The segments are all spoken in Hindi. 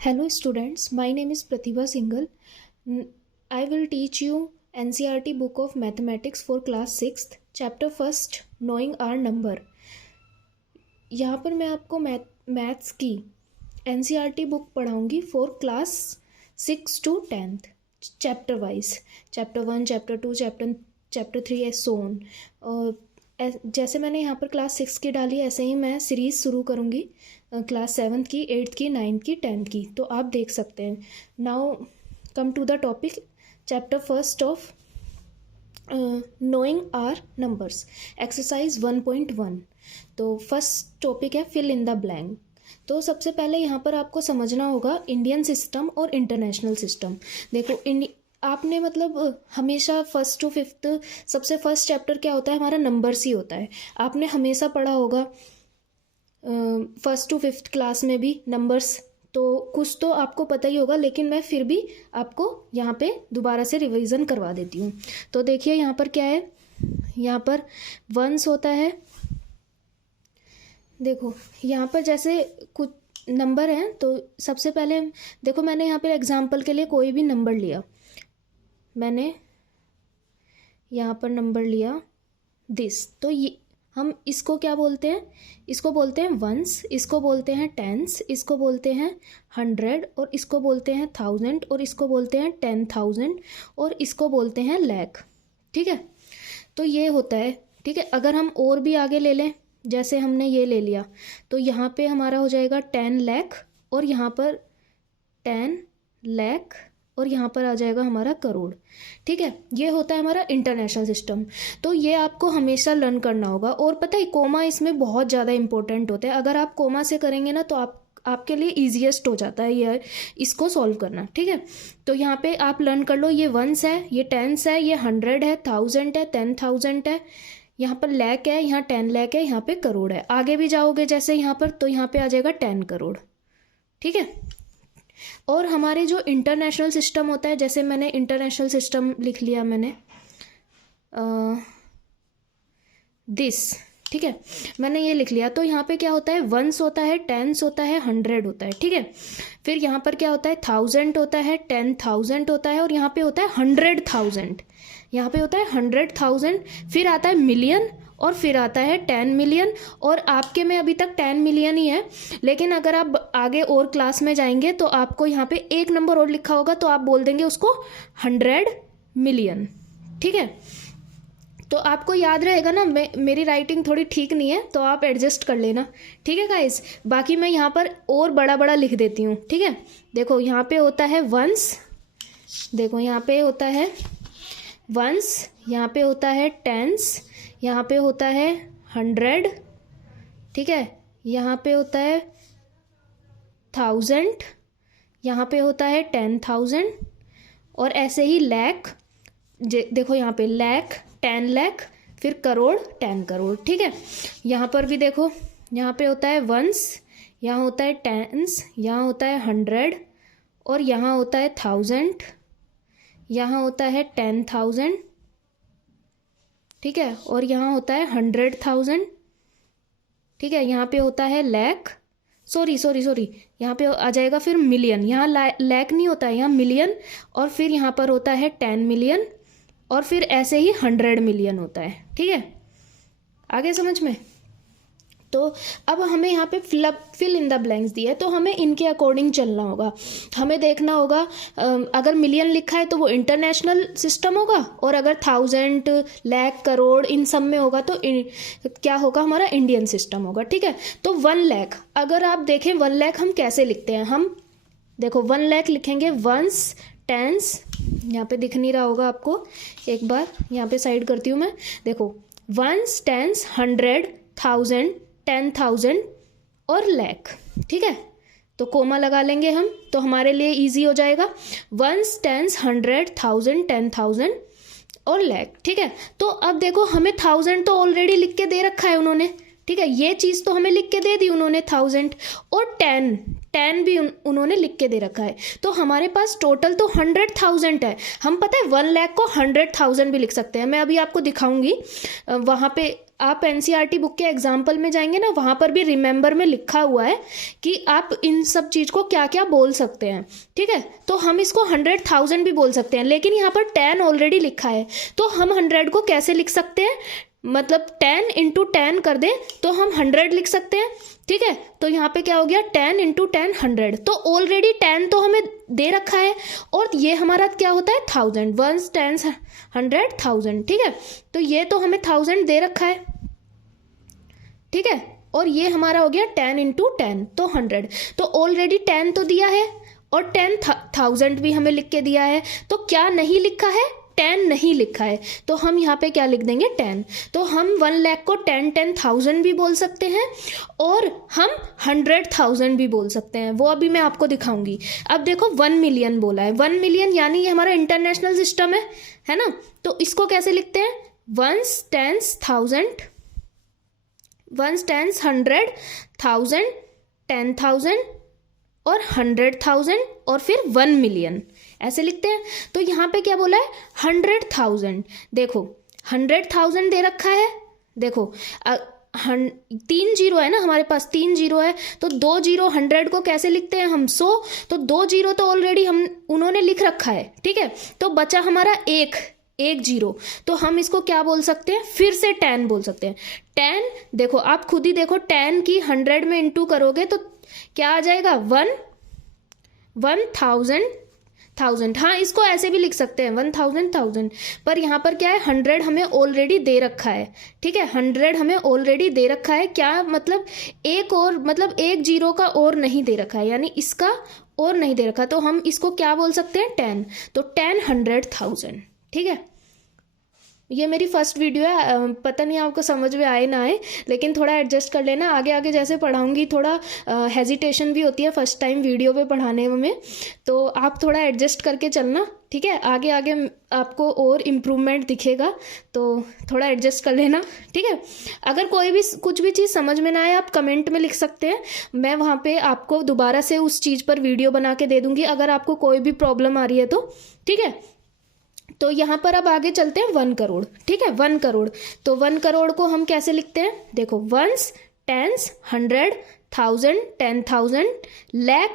Hello students, my name is Pratibha Singhal. I will teach you NCERT book of mathematics for class 6th, chapter 1st, knowing our number. यहाँ पर मैं आपको मैथ्स की NCERT बुक पढ़ाऊँगी for class 6 to 10th, chapter wise, chapter 1, chapter 2, chapter 3 and so on. जैसे मैंने यहाँ पर क्लास 6 की डाली, ऐसे ही मैं सीरीज़ शुरू करूँगी क्लास 7th की, 8th की, 9th की, 10th की। तो आप देख सकते हैं। Now come to the topic, chapter first of knowing our numbers, exercise 1.1। तो फर्स्ट टॉपिक है फिल इन द ब्लैंक। तो सबसे पहले यहाँ पर आपको समझना होगा इंडियन सिस्टम और इंटरनेशनल सिस्टम। देखो आपने मतलब हमेशा 1st to 5th सबसे फर्स्ट चैप्टर क्या होता है, हमारा नंबर्स ही होता है। आपने हमेशा पढ़ा होगा 1st to 5th क्लास में भी नंबर्स, तो कुछ तो आपको पता ही होगा, लेकिन मैं फिर भी आपको यहाँ पे दोबारा से रिवीजन करवा देती हूँ। तो देखिए यहाँ पर क्या है, यहाँ पर वंस होता है। देखो यहाँ पर जैसे कुछ नंबर हैं, तो सबसे पहले देखो मैंने यहाँ पर एग्जांपल के लिए कोई भी नंबर लिया, मैंने यहाँ पर नंबर लिया दिस, तो ये हम इसको क्या बोलते हैं, इसको बोलते हैं वंस, इसको बोलते हैं टेंस, इसको बोलते हैं 100, और इसको बोलते हैं 1000, और इसको बोलते हैं 10,000, और इसको बोलते हैं लाख। ठीक है, तो ये होता है। ठीक है, अगर हम और भी आगे ले लें, जैसे हमने ये ले लिया, तो यहाँ पे हमारा हो जाएगा 10 लाख, और यहाँ पर 10 लाख, और यहाँ पर आ जाएगा हमारा करोड़। ठीक है, ये होता है हमारा इंटरनेशनल सिस्टम। तो ये आपको हमेशा लर्न करना होगा। और पता है कोमा इसमें बहुत ज़्यादा इंपॉर्टेंट होता है। अगर आप कोमा से करेंगे ना, तो आपके लिए ईजीएस्ट हो जाता है ये इसको सॉल्व करना। ठीक है, तो यहाँ पे आप लर्न कर लो, ये वंस है, ये टेंस है, ये 100 है, 1000 है, 10,000 है, यहाँ पर लाख है, यहाँ 10 लाख है, यहाँ पे करोड़ है। आगे भी जाओगे जैसे यहाँ पर, तो यहाँ पे आ जाएगा 10 करोड़। ठीक है, और हमारे जो इंटरनेशनल सिस्टम होता है, जैसे मैंने इंटरनेशनल सिस्टम लिख लिया मैंने दिस। ठीक है, मैंने ये लिख लिया। तो यहाँ पे क्या होता है, वंस होता है, टेंस होता है, 100 होता है। ठीक है, फिर यहाँ पर क्या होता है, 1000 होता है, 10,000 होता है, और यहाँ पे होता है 100,000। यहाँ पे होता है 100,000, फिर आता है मिलियन, और फिर आता है 10 मिलियन। और आपके में अभी तक 10 मिलियन ही है, लेकिन अगर आप आगे और क्लास में जाएंगे तो आपको यहाँ पे एक नंबर और लिखा होगा, तो आप बोल देंगे उसको 100 मिलियन। ठीक है, तो आपको याद रहेगा ना। मेरी राइटिंग थोड़ी ठीक नहीं है, तो आप एडजस्ट कर लेना। ठीक है गाइस, बाकी मैं यहाँ पर और बड़ा बड़ा लिख देती हूँ। ठीक है, देखो यहाँ पे होता है वंस, देखो यहाँ पे होता है वंस, यहाँ पे होता है टेंस, यहाँ पे होता है 100। ठीक है, यहाँ पे होता है 1000, यहाँ पे होता है 10,000, और ऐसे ही लाख। देखो यहाँ पे लाख, 10 लाख, फिर करोड़, 10 करोड़। ठीक है, यहाँ पर भी देखो, यहाँ पे होता है वंस, यहाँ होता है टेंस, यहाँ होता है 100, और यहाँ होता है 1000, यहाँ होता है 10,000। ठीक है, और यहाँ होता है 100,000। ठीक है, यहाँ पे होता है लाख, सॉरी, यहाँ पे आ जाएगा फिर मिलियन। यहाँ लाख नहीं होता है, यहाँ मिलियन, और फिर यहाँ पर होता है 10 मिलियन, और फिर ऐसे ही 100 मिलियन होता है। ठीक है, आगे समझ में। तो अब हमें यहाँ पे फिल इन द ब्लैंक्स दिया है, तो हमें इनके अकॉर्डिंग चलना होगा। हमें देखना होगा अगर मिलियन लिखा है तो वो इंटरनेशनल सिस्टम होगा, और अगर 1000 लाख करोड़ इन सब में होगा तो क्या होगा, हमारा इंडियन सिस्टम होगा। ठीक है, तो 1 लाख, अगर आप देखें 1 लाख हम कैसे लिखते हैं, हम देखो 1 लाख लिखेंगे वंस टेंस, यहाँ पे दिख नहीं रहा होगा आपको, एक बार यहाँ पे साइड करती हूँ मैं। देखो वंस टेंस 100 1000 10,000 और लाख। ठीक है, तो कोमा लगा लेंगे हम, तो हमारे लिए इजी हो जाएगा। वंस टेंस 100 1000 10,000 और लाख। ठीक है, तो अब देखो हमें 1000 तो ऑलरेडी लिख के दे रखा है उन्होंने। ठीक है, ये चीज़ तो हमें लिख के दे दी उन्होंने 1000, और 10 भी उन्होंने लिख के दे रखा है। तो हमारे पास टोटल तो 100,000 है। हम पता है 1 लाख को 100,000 भी लिख सकते हैं। मैं अभी आपको दिखाऊंगी, वहाँ पे आप एनसीईआरटी बुक के एग्जाम्पल में जाएंगे ना, वहाँ पर भी रिमेंबर में लिखा हुआ है कि आप इन सब चीज़ को क्या क्या बोल सकते हैं। ठीक है, तो हम इसको 100,000 भी बोल सकते हैं, लेकिन यहाँ पर 10 ऑलरेडी लिखा है, तो हम 100 को कैसे लिख सकते हैं, मतलब 10 इंटू 10 कर दें तो हम 100 लिख सकते हैं। ठीक है, तो यहाँ पे क्या हो गया, 10 इंटू 10 100। तो ऑलरेडी 10 तो हमें दे रखा है, और ये हमारा क्या होता है 1000, 1 10 100 1000। ठीक है, तो ये तो हमें 1000 दे रखा है। ठीक है, और ये हमारा हो गया 10 इंटू 10 तो 100। तो ऑलरेडी 10 तो दिया है, और 10,000 भी हमें लिख के दिया है। तो क्या नहीं लिखा है, 10 नहीं लिखा है, तो हम यहाँ पे क्या लिख देंगे 10। तो हम 1 लाख को 10,000 भी बोल सकते हैं, और हम 100,000 भी बोल सकते हैं, वो अभी मैं आपको दिखाऊंगी। अब देखो 1 मिलियन बोला है, 1 मिलियन यानी ये हमारा इंटरनेशनल सिस्टम है ना। तो इसको कैसे लिखते हैं, 1 10 1000, 1 10 100 1000 10,000 और 100,000 और फिर 1 मिलियन, ऐसे लिखते हैं। तो यहाँ पे क्या बोला है 100,000। देखो 100,000 दे रखा है, देखो 3 जीरो है ना हमारे पास, 3 जीरो है, तो 2 जीरो 100 को कैसे लिखते हैं हम 100। तो 2 जीरो तो ऑलरेडी उन्होंने लिख रखा है। ठीक है, तो बचा हमारा एक जीरो, तो हम इसको क्या बोल सकते हैं, फिर से 10 बोल सकते हैं। 10 देखो आप खुद ही देखो, 10 की 100 में इंटू करोगे तो क्या आ जाएगा 1,000। हाँ, इसको ऐसे भी लिख सकते हैं 1,000, पर यहाँ पर क्या है 100 हमें ऑलरेडी दे रखा है। ठीक है, 100 हमें ऑलरेडी दे रखा है, क्या मतलब एक और, मतलब एक जीरो का और नहीं दे रखा है, यानी इसका और नहीं दे रखा, तो हम इसको क्या बोल सकते हैं 10। तो 10 100,000। ठीक है, ये मेरी फर्स्ट वीडियो है, पता नहीं आपको समझ में आए ना आए, लेकिन थोड़ा एडजस्ट कर लेना। आगे आगे जैसे पढ़ाऊंगी थोड़ा हेजिटेशन भी होती है फर्स्ट टाइम वीडियो पे पढ़ाने में, तो आप थोड़ा एडजस्ट करके चलना। ठीक है, आगे आगे आपको और इम्प्रूवमेंट दिखेगा, तो थोड़ा एडजस्ट कर लेना। ठीक है, अगर कोई भी कुछ भी चीज़ समझ में ना आए आप कमेंट में लिख सकते हैं, मैं वहाँ पे आपको दोबारा से उस चीज़ पर वीडियो बना के दे दूँगी, अगर आपको कोई भी प्रॉब्लम आ रही है तो। ठीक है, तो यहाँ पर अब आगे चलते हैं 1 करोड़। ठीक है, 1 करोड़, तो 1 करोड़ को हम कैसे लिखते हैं, देखो 1 10 100 1000 10,000 लाख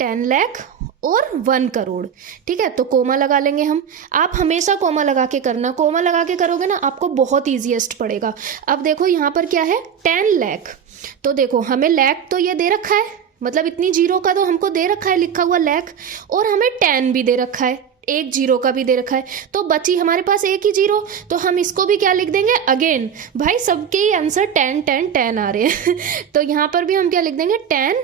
10 लाख और 1 करोड़। ठीक है, तो कोमा लगा लेंगे हम। आप हमेशा कोमा लगा के करना, कोमा लगा के करोगे ना आपको बहुत ईजीएस्ट पड़ेगा। अब देखो यहाँ पर क्या है 10 लाख, तो देखो हमें लाख तो ये दे रखा है, मतलब इतनी जीरो का तो हमको दे रखा है लिखा हुआ लाख, और हमें 10 भी दे रखा है, एक जीरो का भी दे रखा है, तो बची हमारे पास एक ही जीरो, तो हम इसको भी क्या लिख देंगे अगेन। भाई सबके ही आंसर 10 10 10 आ रहे हैं तो यहाँ पर भी हम क्या लिख देंगे 10,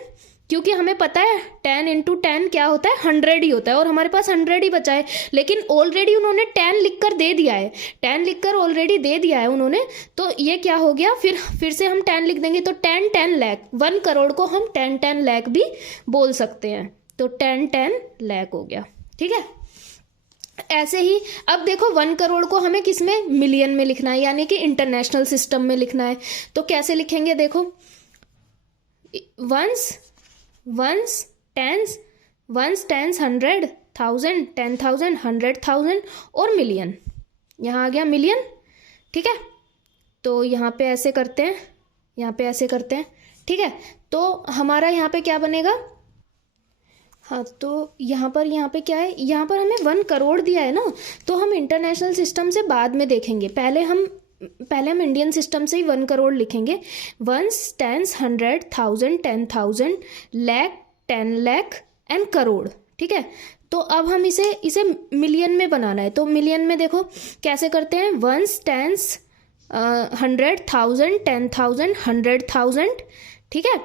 क्योंकि हमें पता है 10 इंटू 10 क्या होता है 100 ही होता है, और हमारे पास 100 ही बचा है, लेकिन ऑलरेडी उन्होंने 10 लिखकर दे दिया है, 10 लिखकर ऑलरेडी दे दिया है उन्होंने, तो ये क्या हो गया, फिर से हम 10 लिख देंगे, तो 10 10 लाख, 1 करोड़ को हम 10 10 लाख भी बोल सकते हैं, तो 10 10 लाख हो गया। ठीक है, ऐसे ही अब देखो 1 करोड़ को हमें किस में, मिलियन में लिखना है, यानी कि इंटरनेशनल सिस्टम में लिखना है, तो कैसे लिखेंगे, देखो 1 10 100 1000 10,000 100,000 और मिलियन, यहाँ आ गया मिलियन। ठीक है, तो यहाँ पे ऐसे करते हैं, यहाँ पे ऐसे करते हैं। ठीक है, तो हमारा यहाँ पे क्या बनेगा, हाँ, तो यहाँ पे क्या है, यहाँ पर हमें 1 करोड़ दिया है ना, तो हम इंटरनेशनल सिस्टम से बाद में देखेंगे, पहले हम इंडियन सिस्टम से ही 1 करोड़ लिखेंगे। 1 10 100 1000 10,000 लाख 10 लाख एंड करोड़। ठीक है, तो अब हम इसे मिलियन में बनाना है, तो मिलियन में देखो कैसे करते हैं, 1 10 100 1000 10,000 100,000। ठीक है,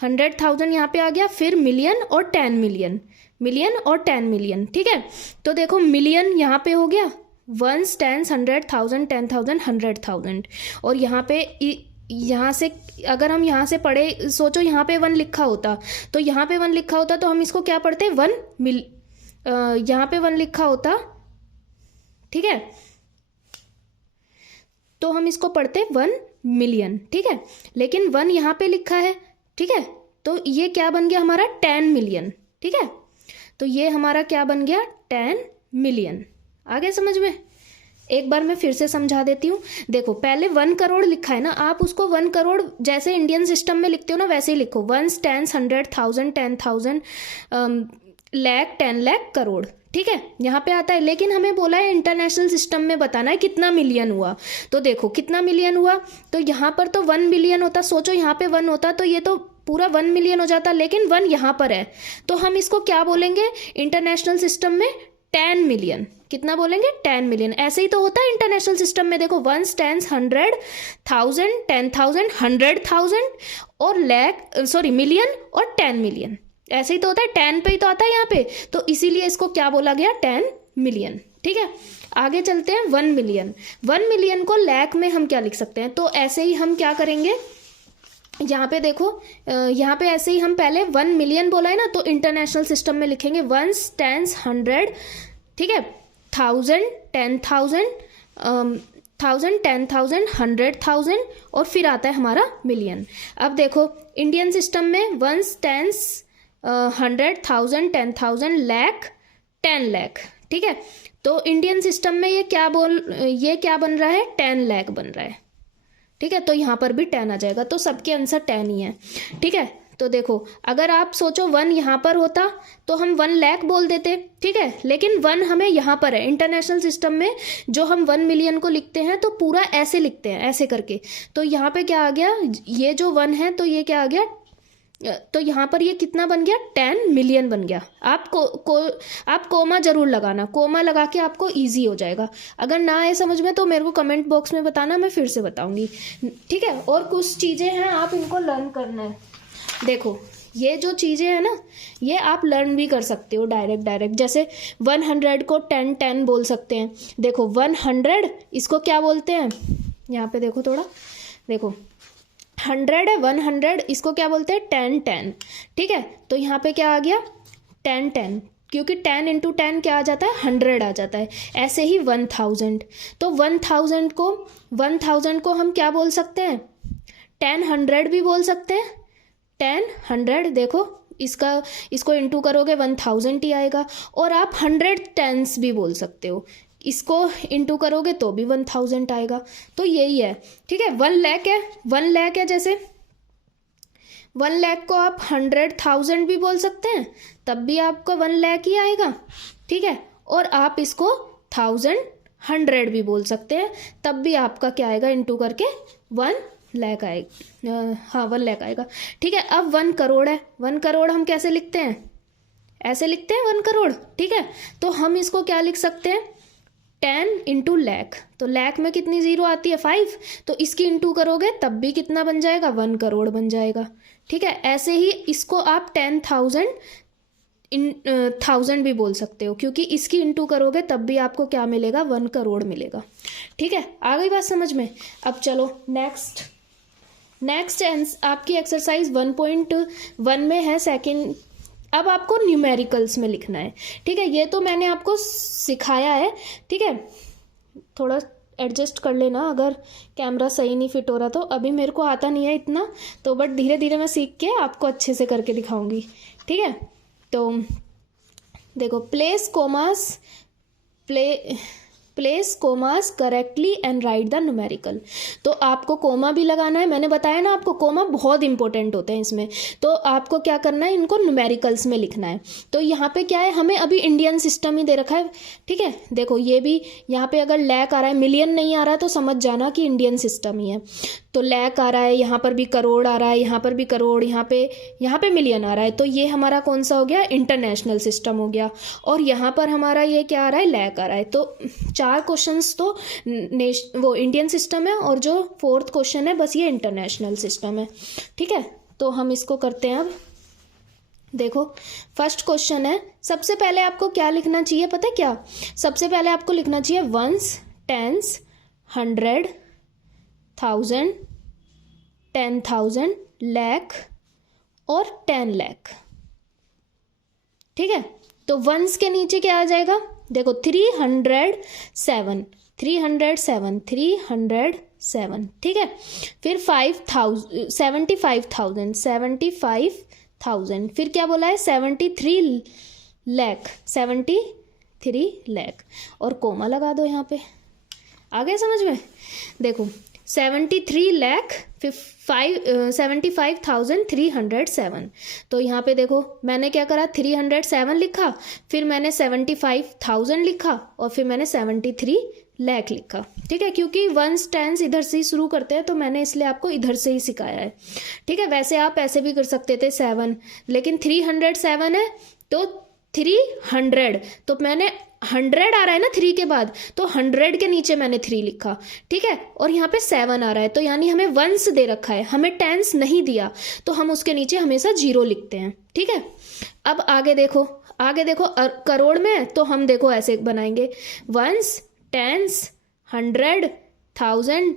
100,000 यहाँ पे आ गया, फिर मिलियन और 10 मिलियन, मिलियन और 10 मिलियन। ठीक है, तो देखो मिलियन यहाँ पे हो गया 1 10 100 1000 10,000 100,000, और यहाँ से अगर हम यहाँ से पढ़े, सोचो यहाँ पे 1 लिखा होता, तो यहाँ पे 1 लिखा होता तो हम इसको क्या पढ़ते 1 यहाँ पे 1 लिखा होता। ठीक है, तो हम इसको पढ़ते 1 मिलियन। ठीक है, लेकिन 1 यहाँ पे लिखा है। ठीक है, तो ये क्या बन गया हमारा 10 मिलियन, ठीक है। तो ये हमारा क्या बन गया 10 मिलियन। आ गया समझ में? एक बार मैं फिर से समझा देती हूँ। देखो पहले 1 करोड़ लिखा है ना, आप उसको 1 करोड़ जैसे इंडियन सिस्टम में लिखते हो ना वैसे ही लिखो, 1 10 100 1000 10,000 लाख 10 लाख करोड़, ठीक है, यहाँ पे आता है। लेकिन हमें बोला है इंटरनेशनल सिस्टम में बताना है कितना मिलियन हुआ। तो देखो कितना मिलियन हुआ, तो यहाँ पर तो 1 बिलियन होता, सोचो यहाँ पे 1 होता तो ये तो पूरा 1 मिलियन हो जाता, लेकिन 1 यहाँ पर है तो हम इसको क्या बोलेंगे इंटरनेशनल सिस्टम में 10 मिलियन। कितना बोलेंगे 10 मिलियन। ऐसे ही तो होता है इंटरनेशनल सिस्टम में, देखो 1 10 100 1000 10,000 100,000 और मिलियन और 10 मिलियन, ऐसे ही तो होता है, 10 पे ही तो आता है यहाँ पे, तो इसीलिए इसको क्या बोला गया 10 मिलियन, ठीक है। आगे चलते हैं 1 मिलियन। 1 मिलियन को लाख में हम क्या लिख सकते हैं, तो ऐसे ही हम क्या करेंगे, यहाँ पे देखो यहाँ पे ऐसे ही हम पहले 1 मिलियन बोला है ना, तो इंटरनेशनल सिस्टम में लिखेंगे 1 10 100, ठीक है, 1000 10,000 1000 10,000 100,000 और फिर आता है हमारा मिलियन। अब देखो इंडियन सिस्टम में 1 10 100 1000 10,000 लाख 10 लाख, ठीक है। तो इंडियन सिस्टम में ये क्या बन रहा है 10 लाख बन रहा है, ठीक है। तो यहाँ पर भी 10 आ जाएगा, तो सबके आंसर 10 ही है, ठीक है। तो देखो अगर आप सोचो 1 यहाँ पर होता तो हम 1 लाख बोल देते, ठीक है, लेकिन 1 हमें यहाँ पर है इंटरनेशनल सिस्टम में, जो हम 1 मिलियन को लिखते हैं तो पूरा ऐसे लिखते हैं ऐसे करके, तो यहाँ पे क्या आ गया, ये जो 1 है तो ये क्या आ गया, तो यहाँ पर ये कितना बन गया 10 मिलियन बन गया। आप कोमा जरूर लगाना, कोमा लगा के आपको इजी हो जाएगा। अगर ना आए समझ में तो मेरे को कमेंट बॉक्स में बताना, मैं फिर से बताऊंगी, ठीक है। और कुछ चीज़ें हैं आप इनको लर्न करना है। देखो ये जो चीज़ें हैं ना, ये आप लर्न भी कर सकते हो डायरेक्ट, जैसे 100 को 10 10 बोल सकते हैं। देखो 100 इसको क्या बोलते हैं, यहाँ पे देखो थोड़ा, देखो 100 है 100, इसको क्या बोलते हैं 10 10, ठीक है। तो यहाँ पे क्या आ गया 10 10, क्योंकि 10 × 10 क्या आ जाता है 100 आ जाता है। ऐसे ही 1000, तो 1000 को हम क्या बोल सकते हैं 10 100 भी बोल सकते हैं, 10 100, देखो इसको इंटू करोगे 1000 ही आएगा। और आप 100 10s भी बोल सकते हो, इसको इंटू करोगे तो भी 1000 आएगा। तो यही है, ठीक है। 1 लाख है, 1 लाख है, जैसे 1 लाख को आप 100,000 भी बोल सकते हैं, तब भी आपको 1 लाख ही आएगा, ठीक है। और आप इसको 1100 भी बोल सकते हैं, तब भी आपका क्या आएगा इंटू करके 1 लाख आएगा, हाँ 1 लाख आएगा, ठीक है। अब 1 करोड़ है, 1 करोड़ हम कैसे लिखते हैं, ऐसे लिखते हैं 1 करोड़, ठीक है। तो हम इसको क्या लिख सकते हैं 10 × लाख, तो लाख में कितनी जीरो आती है 5, तो इसकी इंटू करोगे तब भी कितना बन जाएगा 1 करोड़ बन जाएगा, ठीक है। ऐसे ही इसको आप 10,000 1000 भी बोल सकते हो, क्योंकि इसकी इंटू करोगे तब भी आपको क्या मिलेगा 1 करोड़ मिलेगा, ठीक है। आ गई बात समझ में। अब चलो नेक्स्ट आपकी एक्सरसाइज 1.1 में है सेकंड। अब आपको न्यूमेरिकल्स में लिखना है, ठीक है। ये तो मैंने आपको सिखाया है, ठीक है, थोड़ा एडजस्ट कर लेना अगर कैमरा सही नहीं फिट हो रहा तो। अभी मेरे को आता नहीं है इतना तो, बट धीरे धीरे मैं सीख के आपको अच्छे से करके दिखाऊंगी, ठीक है। तो देखो place commas correctly and write the numerical. तो आपको कोमा भी लगाना है, मैंने बताया ना आपको कोमा बहुत इंपॉर्टेंट होते हैं इसमें। तो आपको क्या करना है, इनको न्यूमेरिकल्स में लिखना है। तो यहाँ पे क्या है, हमें अभी इंडियन सिस्टम ही दे रखा है, ठीक है। देखो ये भी यहाँ पे अगर लाख आ रहा है, मिलियन नहीं आ रहा तो समझ जाना कि इंडियन सिस्टम ही है। तो लाख आ रहा है, यहाँ पर भी करोड़ आ रहा है, यहाँ पर भी करोड़, यहाँ पे मिलियन आ रहा है, तो ये हमारा कौन सा हो गया इंटरनेशनल सिस्टम हो गया। और यहाँ पर हमारा ये क्या आ रहा है लाख आ रहा है। तो 4 क्वेश्चंस तो वो इंडियन सिस्टम है, और जो 4th क्वेश्चन है बस ये इंटरनेशनल सिस्टम है, ठीक है। तो हम इसको करते हैं। अब देखो फर्स्ट क्वेश्चन है, सबसे पहले आपको क्या लिखना चाहिए पता है क्या, सबसे पहले आपको लिखना चाहिए 1s 10s 100 1000 10,000 लाख और 10 लाख, ठीक है। तो 1s के नीचे क्या आ जाएगा, देखो 307 307 7, ठीक है। फिर 75,000, फिर क्या बोला है 73 लाख, 73 लाख, और कोमा लगा दो यहाँ पे। आ गया समझ में? देखो 73 लाख 75,307, तो यहाँ पे देखो मैंने क्या करा, 307 लिखा, फिर मैंने 75,000 लिखा, और फिर मैंने 73 लाख लिखा, ठीक है। क्योंकि वंस टेंस इधर से ही शुरू करते हैं, तो मैंने इसलिए आपको इधर से ही सिखाया है, ठीक है। वैसे आप ऐसे भी कर सकते थे 7, लेकिन 307 है तो 300, तो मैंने 100 आ रहा है ना 3 के बाद, तो 100 के नीचे मैंने 3 लिखा, ठीक है। और यहाँ पे 7 आ रहा है, तो यानी हमें वंस दे रखा है, हमें टेंस नहीं दिया, तो हम उसके नीचे हमेशा 0 लिखते हैं, ठीक है। अब आगे देखो करोड़ में है, तो हम देखो ऐसे बनाएंगे, वंस, टेंस, 100, 1000,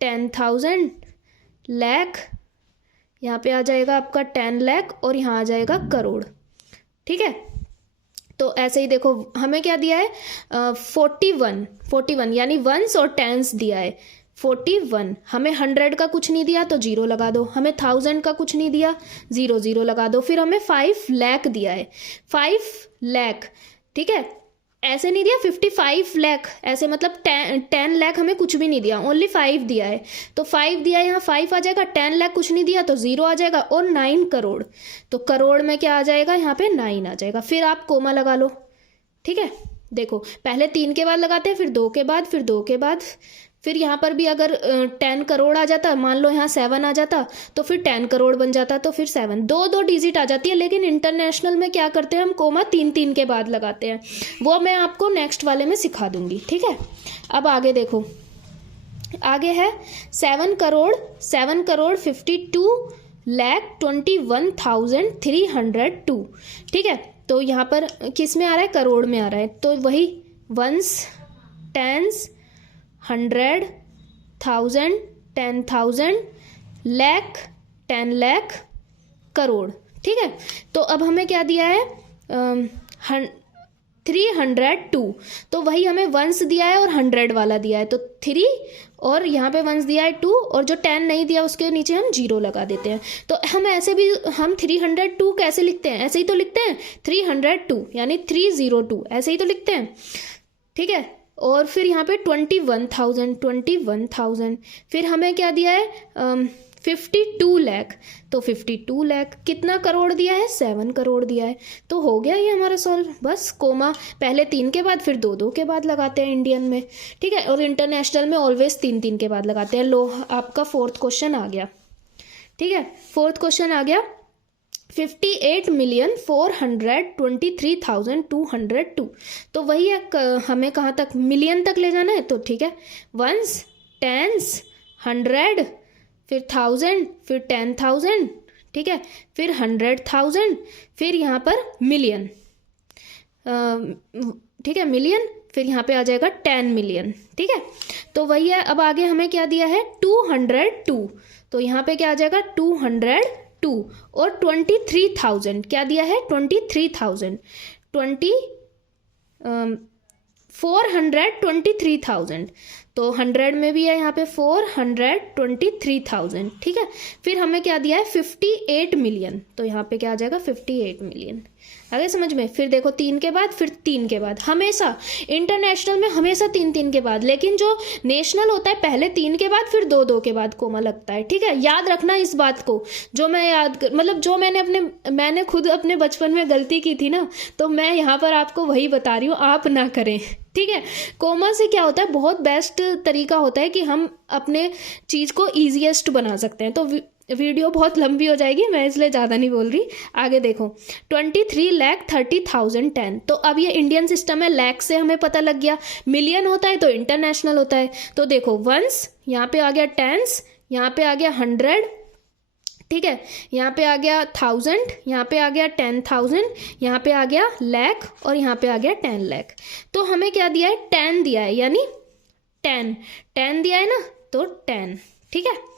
10,000, लाख, यहाँ पे आ जाएगा आपका 10 लाख, और यहाँ आ जाएगा करोड़, ठीक है। तो ऐसे ही देखो हमें क्या दिया है 41 यानी वंस और टेंस दिया है 41, हमें 100 का कुछ नहीं दिया तो 0 लगा दो, हमें 1000 का कुछ नहीं दिया 0 लगा दो, फिर हमें 5 लाख दिया है 5 लाख, ठीक है। ऐसे नहीं दिया 55 लाख, ऐसे मतलब 10 लाख हमें कुछ भी नहीं दिया, ओनली 5 दिया है, तो 5 दिया, यहाँ 5 आ जाएगा, 10 लाख कुछ नहीं दिया तो 0 आ जाएगा, और 9 करोड़, तो करोड़ में क्या आ जाएगा, यहाँ पे 9 आ जाएगा। फिर आप कोमा लगा लो, ठीक है। देखो पहले 3 के बाद लगाते हैं, फिर 2 के बाद, फिर 2 के बाद, फिर यहाँ पर भी अगर 10 करोड़ आ जाता, मान लो यहाँ 7 आ जाता, तो फिर 10 करोड़ बन जाता, तो फिर 7, 2 डिजिट आ जाती है। लेकिन इंटरनेशनल में क्या करते हैं हम, कोमा 3 के बाद लगाते हैं, वो मैं आपको नेक्स्ट वाले में सिखा दूंगी, ठीक है। अब आगे देखो, आगे है 7 करोड़ 52,21,302, ठीक है। तो यहाँ पर किस में आ रहा है, करोड़ में आ रहा है, तो वही वंस, टेंस, 100, 1000, 10,000, लाख, 10 लाख, करोड़, ठीक है। तो अब हमें क्या दिया है 302, तो वही हमें वंस दिया है और 100 वाला दिया है, तो 3, और यहाँ पे वंस दिया है 2, और जो 10 नहीं दिया उसके नीचे हम 0 लगा देते हैं। तो हम ऐसे भी, हम 302 कैसे लिखते हैं, ऐसे ही तो लिखते हैं 302 यानी 302, ऐसे ही तो लिखते हैं, ठीक है। और फिर यहाँ पे 21,000, फिर हमें क्या दिया है 52 लाख, तो 52 लाख, कितना करोड़ दिया है 7 करोड़ दिया है, तो हो गया ये हमारा सॉल्व। बस कोमा पहले 3 के बाद, फिर 2 के बाद लगाते हैं इंडियन में, ठीक है, और इंटरनेशनल में ऑलवेज 3 के बाद लगाते हैं। लो आपका 4th क्वेश्चन आ गया, ठीक है। 4th क्वेश्चन आ गया 58,423,202, तो वही है, हमें कहाँ तक, मिलियन तक ले जाना है, तो ठीक है, वंस, टेंस, 100, फिर 1000, फिर 10,000, ठीक है, फिर 100,000, फिर यहाँ पर मिलियन, ठीक है, मिलियन, फिर यहाँ पे आ जाएगा 10 मिलियन, ठीक है। तो वही है, अब आगे हमें क्या दिया है 202, तो यहाँ पे क्या आ जाएगा 202, और 23,000 क्या दिया है 23,000, 423,000, तो 100 में भी है यहाँ पे 423,000, ठीक है। फिर हमें क्या दिया है 58 मिलियन, तो यहाँ पे क्या आ जाएगा 58 मिलियन। आगे समझ में? फिर देखो 3 के बाद, फिर 3 के बाद, हमेशा इंटरनेशनल में हमेशा 3 के बाद, लेकिन जो नेशनल होता है पहले 3 के बाद, फिर 2 के बाद कोमा लगता है, ठीक है। याद रखना इस बात को, जो मैं मतलब जो मैंने खुद अपने बचपन में गलती की थी ना, तो मैं यहाँ पर आपको वही बता रही हूँ, आप ना करें, ठीक है। कोमा से क्या होता है, बहुत बेस्ट तरीका होता है कि हम अपने चीज़ को ईजीएस्ट बना सकते हैं। तो वीडियो बहुत लंबी हो जाएगी, मैं इसलिए ज़्यादा नहीं बोल रही। आगे देखो 23,30,010, तो अब ये इंडियन सिस्टम है, लैख से हमें पता लग गया, मिलियन होता है तो इंटरनेशनल होता है। तो देखो वंस, यहाँ पे आ गया टेंस, यहाँ पे आ गया 100, ठीक है, यहाँ पे आ गया 1000, यहाँ पे आ गया 10,000, यहाँ पे आ गया लाख, और यहाँ पे आ गया 10 लाख। तो हमें क्या दिया है 10 दिया है, यानी 10 दिया है ना, तो 10, ठीक है।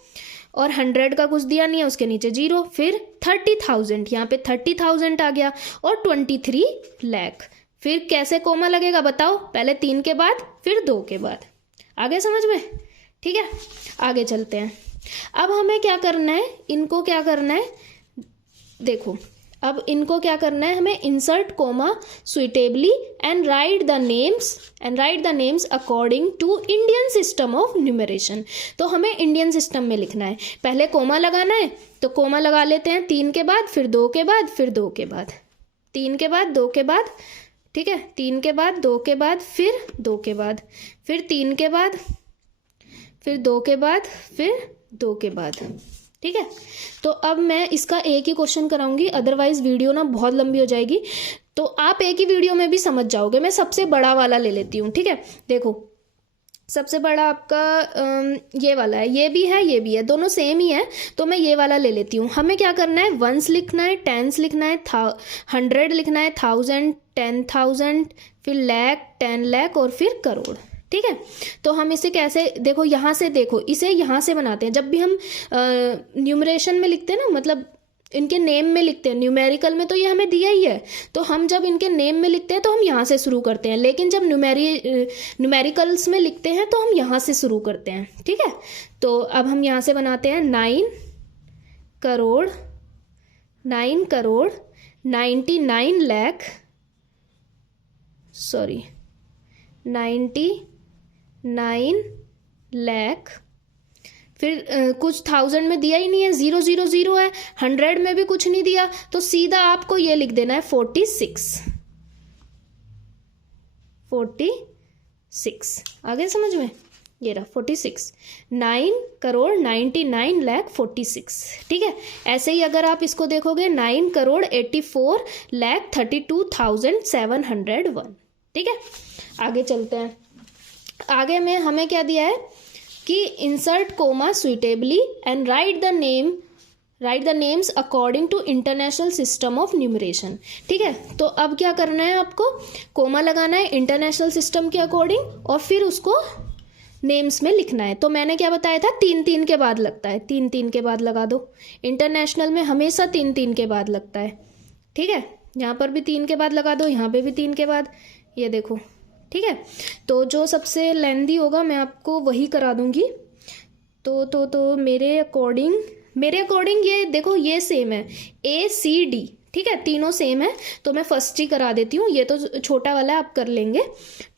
और 100 का कुछ दिया नहीं है, उसके नीचे 0, फिर 30,000, यहाँ पे 30,000 आ गया, और 23 लाख। फिर कैसे कोमा लगेगा बताओ, पहले 3 के बाद, फिर 2 के बाद। आगे समझ में? ठीक है, आगे चलते हैं। अब हमें क्या करना है, इनको क्या करना है, देखो अब इनको क्या करना है, हमें insert comma suitably and write the names according to Indian system of numeration. तो हमें इंडियन सिस्टम में लिखना है, पहले कोमा लगाना है, तो कोमा लगा लेते हैं 3 के बाद, फिर 2 के बाद, फिर 2 के बाद, 3 के बाद 2 के बाद, ठीक है, 3 के बाद 2 के बाद, फिर 2 के बाद, फिर 3 के बाद, फिर 2 के बाद, फिर 2 के बाद, ठीक है। तो अब मैं इसका एक ही क्वेश्चन कराऊंगी, अदरवाइज वीडियो ना बहुत लंबी हो जाएगी, तो आप एक ही वीडियो में भी समझ जाओगे। मैं सबसे बड़ा वाला ले लेती हूँ, ठीक है। देखो सबसे बड़ा आपका ये वाला है, ये भी है, ये भी है, दोनों सेम ही है, तो मैं ये वाला ले लेती हूँ। हमें क्या करना है, वंस लिखना है, टेंस लिखना है, 100 लिखना है, 1000, 10,000, फिर लाख, 10 लाख और फिर करोड़, ठीक है। तो हम इसे कैसे, देखो यहाँ से, देखो इसे यहाँ से बनाते हैं। जब भी हम न्यूमरेशन में लिखते हैं ना, मतलब इनके नेम में लिखते हैं, न्यूमेरिकल में तो ये हमें दिया ही है, तो हम जब इनके नेम में लिखते हैं तो हम यहाँ से शुरू करते हैं, लेकिन जब न्यूमेरिकल्स में लिखते हैं तो हम यहाँ से शुरू करते हैं, ठीक है। तो अब हम यहाँ से बनाते हैं 9 करोड़ 99 लाख, सॉरी 99 लाख, फिर कुछ 1000 में दिया ही नहीं है, 000 है, 100 में भी कुछ नहीं दिया, तो सीधा आपको ये लिख देना है 46। आगे समझ में, ये रहा 46, 9 करोड़ 99 लाख 46, ठीक है। ऐसे ही अगर आप इसको देखोगे 9 करोड़ 84 लाख 32,701, ठीक है। आगे चलते हैं, आगे में हमें क्या दिया है कि insert comma suitably and write the names according to international system of numeration, ठीक है। तो अब क्या करना है, आपको कोमा लगाना है इंटरनेशनल सिस्टम के अकॉर्डिंग और फिर उसको नेम्स में लिखना है। तो मैंने क्या बताया था, 3-3 के बाद लगता है, 3-3 के बाद लगा दो। इंटरनेशनल में हमेशा 3-3 के बाद लगता है, ठीक है। यहाँ पर भी 3 के बाद लगा दो, यहाँ पे भी 3 के बाद, ये देखो, ठीक है। तो जो सबसे लेंदी होगा मैं आपको वही करा दूंगी। तो मेरे अकॉर्डिंग ये देखो, ये सेम है, ACD, ठीक है, तीनों सेम है, तो मैं फर्स्ट ही करा देती हूँ, ये तो छोटा वाला आप कर लेंगे,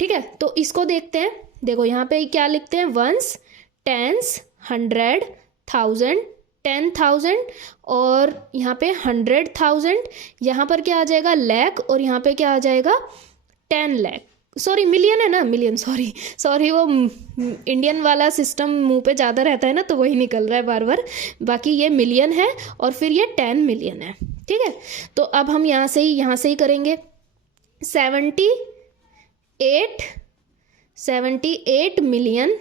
ठीक है। तो इसको देखते हैं, देखो यहाँ पे क्या लिखते हैं, वंस, टेंस, 100, 1000, 10,000 और यहाँ पे 100,000, यहाँ पर क्या आ जाएगा, लाख, और यहाँ पे क्या आ जाएगा 10 लाख, सॉरी मिलियन है ना, मिलियन, सॉरी वो इंडियन वाला सिस्टम मुंह पे ज़्यादा रहता है ना, तो वही निकल रहा है बार बार। बाकी ये मिलियन है और फिर ये 10 मिलियन है, ठीक है। तो अब हम यहाँ से ही करेंगे, 78 मिलियन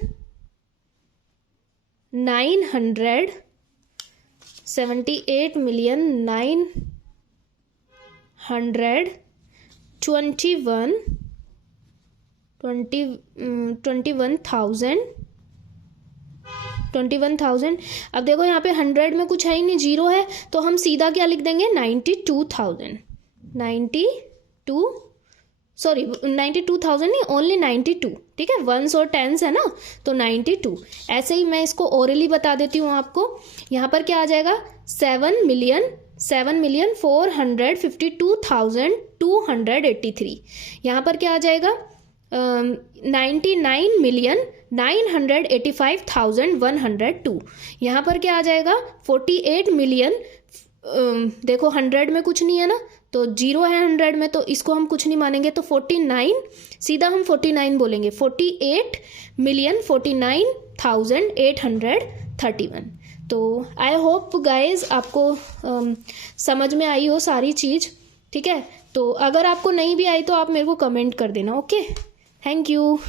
21,000। अब देखो यहाँ पे 100 में कुछ है ही नहीं, 0 है, तो हम सीधा क्या लिख देंगे, 92,000 नहीं, ओनली 92, ठीक है। वंस और टेंस है ना, तो 92। ऐसे ही मैं इसको ओरली बता देती हूँ आपको। यहाँ पर क्या आ जाएगा, 7,452,283। यहाँ पर क्या आ जाएगा, 99,985,102। यहाँ पर क्या आ जाएगा, 48 मिलियन, देखो 100 में कुछ नहीं है ना, तो 0 है 100 में, तो इसको हम कुछ नहीं मानेंगे, तो 49, सीधा हम 49 बोलेंगे, 48,49,831। तो आई होप गाइज आपको समझ में आई हो सारी चीज़, ठीक है। तो अगर आपको नहीं भी आई तो आप मेरे को कमेंट कर देना, ओके। Thank you.